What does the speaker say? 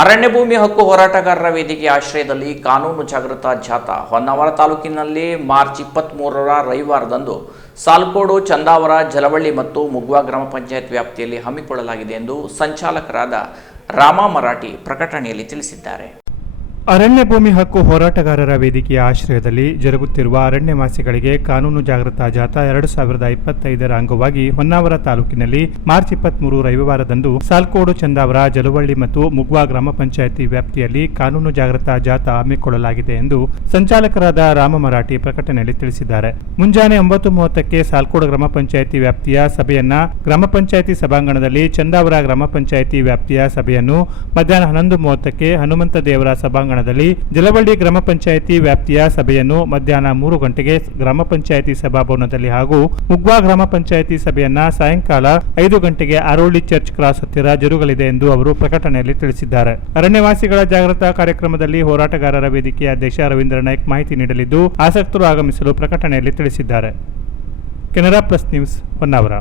ಅರಣ್ಯ ಭೂಮಿ ಹಕ್ಕು ಹೋರಾಟಗಾರರ ವೇದಿಕೆ ಆಶ್ರಯದಲ್ಲಿ ಕಾನೂನು ಜಾಗೃತಾ ಜಾಥಾ. ಹೊನ್ನಾವರ ತಾಲೂಕಿನಲ್ಲಿ ಮಾರ್ಚ್ ಇಪ್ಪತ್ತ್ ಮೂರರ ರವಿವಾರದಂದು ಸಾಲ್ಕೋಡು, ಚಂದಾವರ, ಜಲವಳ್ಳಿ ಮತ್ತು ಮುಗ್ವಾ ಗ್ರಾಮ ಪಂಚಾಯತ್ ವ್ಯಾಪ್ತಿಯಲ್ಲಿ ಹಮ್ಮಿಕೊಳ್ಳಲಾಗಿದೆ ಎಂದು ಸಂಚಾಲಕರಾದ ರಾಮ ಮರಾಠಿ ಪ್ರಕಟಣೆಯಲ್ಲಿ ತಿಳಿಸಿದ್ದಾರೆ. ಅರಣ್ಯ ಭೂಮಿ ಹಕ್ಕು ಹೋರಾಟಗಾರರ ವೇದಿಕೆಯ ಆಶ್ರಯದಲ್ಲಿ ಜರುಗುತ್ತಿರುವ ಅರಣ್ಯವಾಸಿಗಳಿಗೆ ಕಾನೂನು ಜಾಗೃತಾ ಜಾಥಾ ಎರಡು ಸಾವಿರದ ಇಪ್ಪತ್ತೈದರ ಅಂಗವಾಗಿ ಹೊನ್ನಾವರ ತಾಲೂಕಿನಲ್ಲಿ ಮಾರ್ಚ್ ಇಪ್ಪತ್ಮೂರು ರವಿವಾರದಂದು ಸಾಲ್ಕೋಡು, ಚಂದಾವರ, ಜಲವಳ್ಳಿ ಮತ್ತು ಮುಗ್ವಾ ಗ್ರಾಮ ಪಂಚಾಯಿತಿ ವ್ಯಾಪ್ತಿಯಲ್ಲಿ ಕಾನೂನು ಜಾಗೃತಾ ಜಾಥಾ ಹಮ್ಮಿಕೊಳ್ಳಲಾಗಿದೆ ಎಂದು ಸಂಚಾಲಕರಾದ ರಾಮ ಮರಾಠಿ ಪ್ರಕಟಣೆಯಲ್ಲಿ ತಿಳಿಸಿದ್ದಾರೆ. ಮುಂಜಾನೆ ಒಂಬತ್ತು ಮೂವತ್ತಕ್ಕೆ ಸಾಲ್ಕೋಡು ಗ್ರಾಮ ಪಂಚಾಯಿತಿ ವ್ಯಾಪ್ತಿಯ ಸಭೆಯನ್ನ ಗ್ರಾಮ ಪಂಚಾಯಿತಿ ಸಭಾಂಗಣದಲ್ಲಿ ಚಂದಾವರ ಗ್ರಾಮ ಪಂಚಾಯಿತಿ ವ್ಯಾಪ್ತಿಯ ಸಭೆಯನ್ನು ಮಧ್ಯಾಹ್ನ ಹನ್ನೊಂದು ಮೂವತ್ತಕ್ಕೆ ಹನುಮಂತ ದೇವರ ಸಭಾಂಗಣದಲ್ಲಿ ಜಲವಳ್ಳಿ ಗ್ರಾಮ ಪಂಚಾಯಿತಿ ವ್ಯಾಪ್ತಿಯ ಸಭೆಯನ್ನು ಮಧ್ಯಾಹ್ನ ಮೂರು ಗಂಟೆಗೆ ಗ್ರಾಮ ಪಂಚಾಯಿತಿ ಸಭಾಭವನದಲ್ಲಿ ಹಾಗೂ ಮುಗ್ವಾ ಗ್ರಾಮ ಪಂಚಾಯಿತಿ ಸಭೆಯನ್ನ ಸಾಯಂಕಾಲ ಐದು ಗಂಟೆಗೆ ಅರೋಳಿ ಚರ್ಚ್ ಕ್ರಾಸ್ ಹತ್ತಿರ ಜರುಗಲಿದೆ ಎಂದು ಅವರು ಪ್ರಕಟಣೆಯಲ್ಲಿ ತಿಳಿಸಿದ್ದಾರೆ. ಅರಣ್ಯವಾಸಿಗಳ ಜಾಗೃತಾ ಕಾರ್ಯಕ್ರಮದಲ್ಲಿ ಹೋರಾಟಗಾರರ ವೇದಿಕೆಯ ಅಧ್ಯಕ್ಷ ರವೀಂದ್ರ ನಾಯ್ಕ ಮಾಹಿತಿ ನೀಡಲಿದ್ದು, ಆಸಕ್ತರು ಆಗಮಿಸಲು ಪ್ರಕಟಣೆಯಲ್ಲಿ ತಿಳಿಸಿದ್ದಾರೆ. Canara plus news, Honnavar.